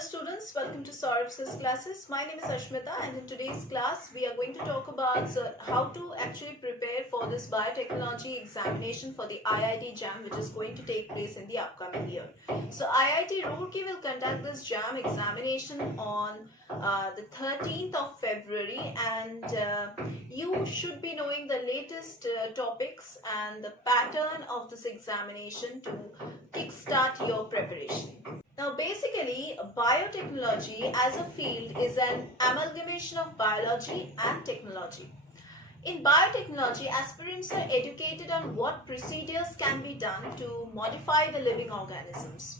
students, welcome to Saurabh's classes. My name is Ashmita, and in today's class we are going to talk about how to actually prepare for this biotechnology examination for the IIT JAM, which is going to take place in the upcoming year. So IIT Roorkee will conduct this JAM examination on the 13th of February, and you should be knowing the latest topics and the pattern of this examination to kickstart your preparation. Now basically, biotechnology as a field is an amalgamation of biology and technology. In biotechnology, aspirants are educated on what procedures can be done to modify the living organisms.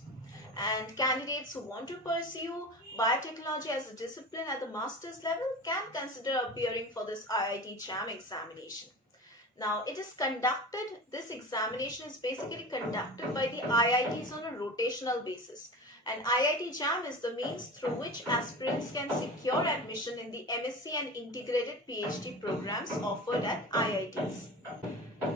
And candidates who want to pursue biotechnology as a discipline at the master's level can consider appearing for this IIT JAM examination. Now, this examination is basically conducted by the IITs on a rotational basis. And IIT JAM is the means through which aspirants can secure admission in the MSc and integrated PhD programs offered at IITs.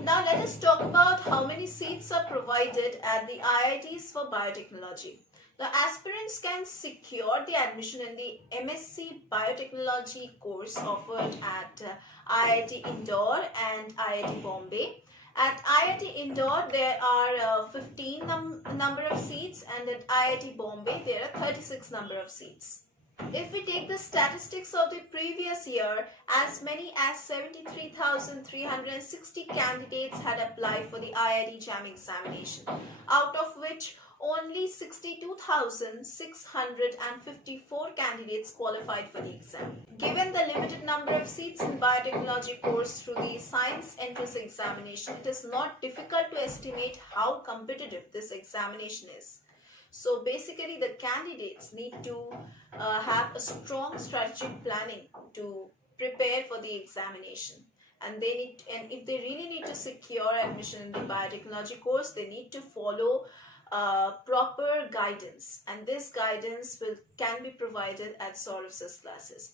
Now, let us talk about how many seats are provided at the IITs for biotechnology. The aspirants can secure the admission in the MSc Biotechnology course offered at IIT Indore and IIT Bombay. At IIT Indore, there are 15 number of seats, and at IIT Bombay, there are 36 number of seats. If we take the statistics of the previous year, as many as 73,360 candidates had applied for the IIT JAM examination, out of which only 62,654 candidates qualified for the exam. Given the limited number of seats in biotechnology course through the science entrance examination, it is not difficult to estimate how competitive this examination is. So basically, the candidates need to have a strong strategic planning to prepare for the examination. And if they really need to secure admission in the biotechnology course, they need to follow proper guidance, and this guidance can be provided at Saurabh's classes.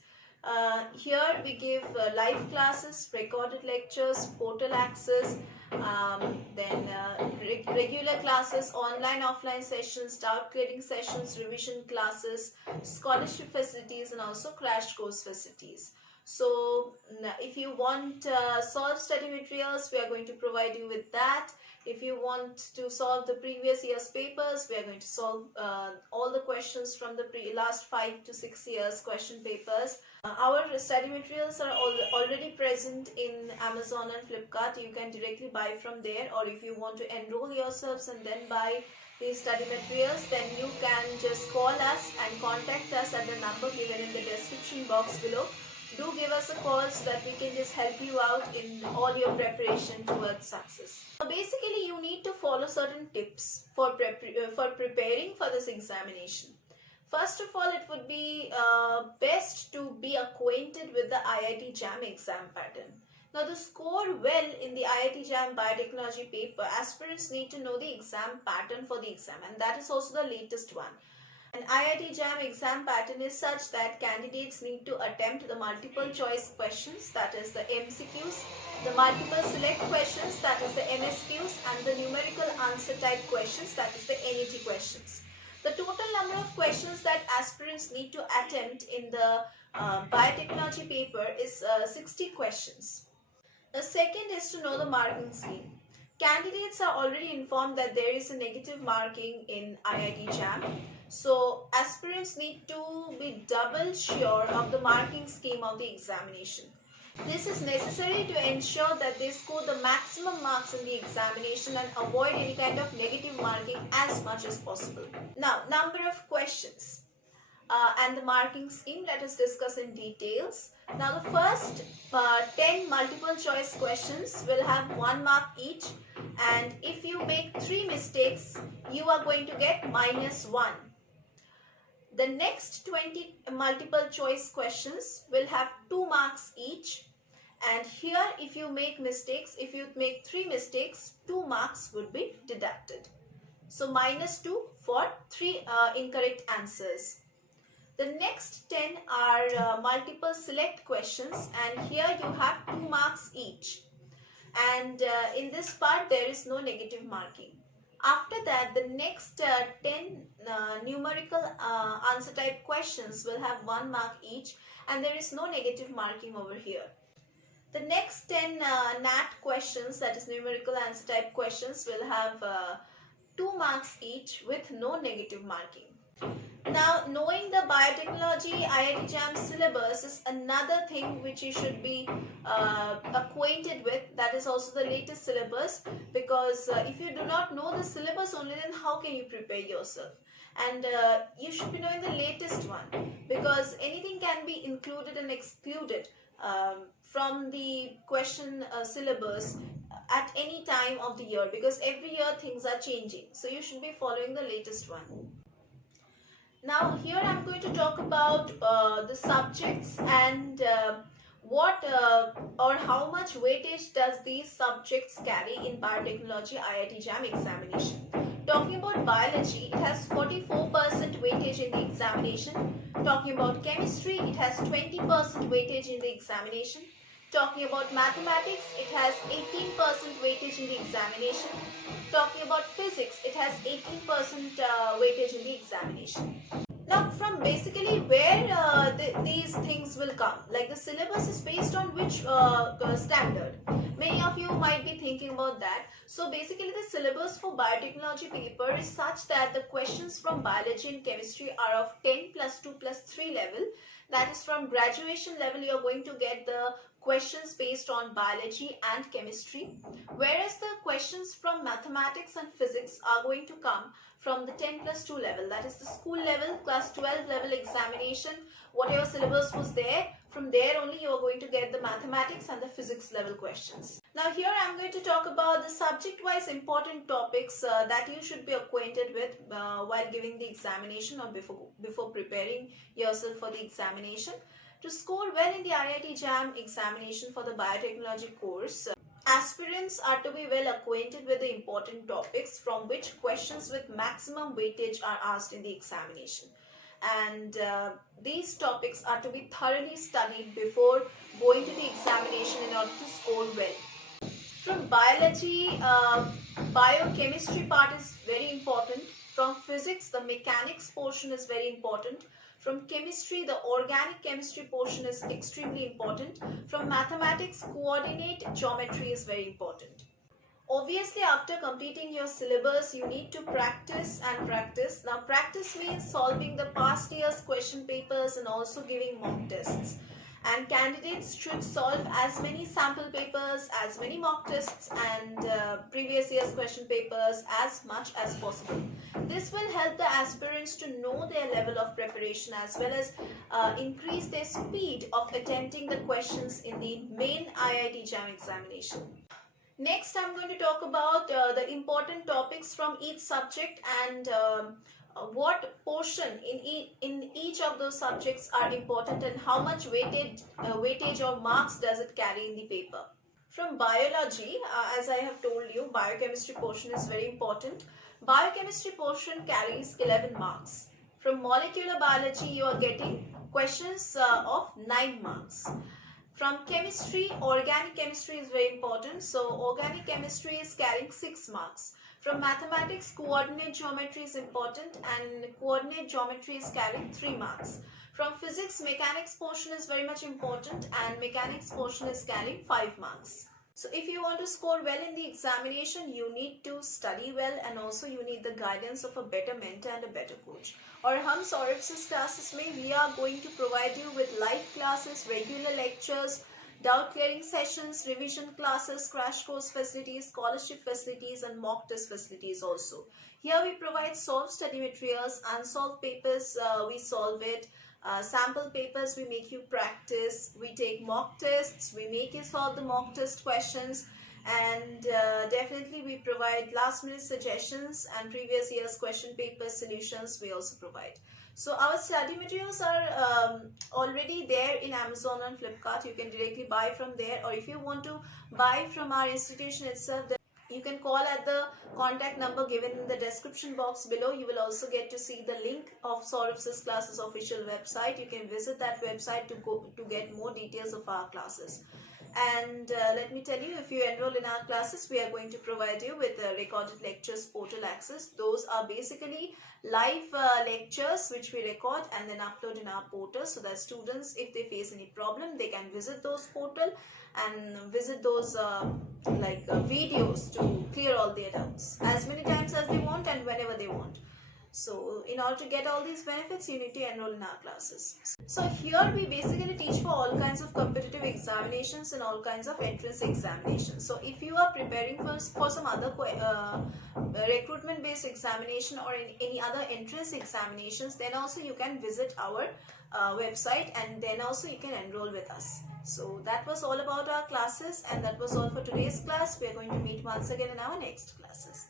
Here we give live classes, recorded lectures, portal access, regular classes, online offline sessions, doubt clearing sessions, revision classes, scholarship facilities, and also crash course facilities. So if you want solve study materials, we are going to provide you with that. If you want to solve the previous year's papers, we are going to solve all the questions from the last 5 to 6 years question papers. Our study materials are already present in Amazon and Flipkart. You can directly buy from there, or if you want to enroll yourselves and then buy these study materials, then you can just call us and contact us at the number given in the description box below. Do give us a call so that we can just help you out in all your preparation towards success. So basically, you need to follow certain tips for preparing for this examination. First of all, it would be best to be acquainted with the IIT JAM exam pattern. Now, to score well in the IIT JAM Biotechnology paper, aspirants need to know the exam pattern for the exam, and that is also the latest one. An IIT JAM exam pattern is such that candidates need to attempt the multiple choice questions, that is the MCQs, the multiple select questions, that is the MSQs, and the numerical answer type questions, that is the NET questions. The total number of questions that aspirants need to attempt in the biotechnology paper is 60 questions. The second is to know the marking scheme. Candidates are already informed that there is a negative marking in IIT JAM. So aspirants need to be double sure of the marking scheme of the examination. This is necessary to ensure that they score the maximum marks in the examination and avoid any kind of negative marking as much as possible. Now, number of questions and the marking scheme, let us discuss in details. Now, the first 10 multiple choice questions will have 1 mark each, and if you make 3 mistakes, you are going to get -1. The next 20 multiple choice questions will have 2 marks each, and here if you make 3 mistakes, 2 marks would be deducted. So -2 for 3 incorrect answers. The next 10 are multiple select questions, and here you have 2 marks each, and in this part there is no negative marking. After that, the next 10 numerical answer type questions will have 1 mark each, and there is no negative marking over here. The next 10 NAT questions, that is numerical answer type questions, will have 2 marks each with no negative marking. Now, knowing the biotechnology IIT JAM syllabus is another thing which you should be acquainted with. That is also the latest syllabus, because if you do not know the syllabus only, then how can you prepare yourself? And you should be knowing the latest one, because anything can be included and excluded from the question syllabus at any time of the year, because every year things are changing. So you should be following the latest one. Now here I am going to talk about the subjects and what or how much weightage does these subjects carry in biotechnology IIT JAM examination. Talking about biology, it has 44% weightage in the examination. Talking about chemistry, it has 20% weightage in the examination. Talking about mathematics, it has 18% weightage in the examination. Talking about physics, it has 18% weightage in the examination. Now, from basically where these things will come, like the syllabus is based on which standard? Many of you might be thinking about that. So basically the syllabus for biotechnology paper is such that the questions from biology and chemistry are of 10 plus 2 plus 3 level. That is, from graduation level you are going to get the questions based on biology and chemistry, whereas the questions from mathematics and physics are going to come from the 10 plus 2 level, that is the school level, class 12 level examination. Whatever syllabus was there, from there only you are going to get the mathematics and the physics level questions. Now here I am going to talk about the subject wise important topics that you should be acquainted with while giving the examination or before preparing yourself for the examination. To score well in the IIT JAM examination for the biotechnology course, aspirants are to be well acquainted with the important topics from which questions with maximum weightage are asked in the examination. And these topics are to be thoroughly studied before going to the examination in order to score well. From biology, biochemistry part is very important. From physics, the mechanics portion is very important. From chemistry, the organic chemistry portion is extremely important. From mathematics, coordinate geometry is very important. Obviously, after completing your syllabus, you need to practice and practice. Now, practice means solving the past year's question papers and also giving mock tests. And candidates should solve as many sample papers, as many mock tests and previous year's question papers as much as possible. This will help the aspirants to know their level of preparation as well as increase their speed of attempting the questions in the main IIT JAM examination. Next, I'm going to talk about the important topics from each subject and what portion in each of those subjects are important and how much weightage or marks does it carry in the paper. From biology, as I have told you, biochemistry portion is very important. Biochemistry portion carries 11 marks. From molecular biology, you are getting questions of 9 marks. From chemistry, organic chemistry is very important. So organic chemistry is carrying 6 marks. From mathematics, coordinate geometry is important and coordinate geometry is carrying 3 marks. From physics, mechanics portion is very much important and mechanics portion is carrying 5 marks. So if you want to score well in the examination, you need to study well and also you need the guidance of a better mentor and a better coach. और हम Saurabh classes में we are going to provide you with live classes, regular lectures, doubt clearing sessions, revision classes, crash course facilities, scholarship facilities and mock test facilities also. Here we provide solved study materials, unsolved papers, we solve it. Sample papers, we make you practice, we take mock tests, we make you solve the mock test questions, and definitely we provide last minute suggestions and previous year's question paper solutions we also provide. So our study materials are already there in Amazon and Flipkart. You can directly buy from there, or if you want to buy from our institution itself, then you can call at the contact number given in the description box below. You will also get to see the link of Saurabh's classes official website. You can visit that website to get more details of our classes. And let me tell you, if you enroll in our classes, we are going to provide you with recorded lectures portal access. Those are basically live lectures which we record and then upload in our portal, so that students, if they face any problem, they can visit those portal and visit those videos to clear all their doubts as many times as they want and whenever they want. So in order to get all these benefits, you need to enroll in our classes. So here we basically teach for all kinds of competitive examinations and all kinds of entrance examinations. So if you are preparing for some other recruitment based examination or any other entrance examinations, then also you can visit our website and then also you can enroll with us. So that was all about our classes, and that was all for today's class. We are going to meet once again in our next classes.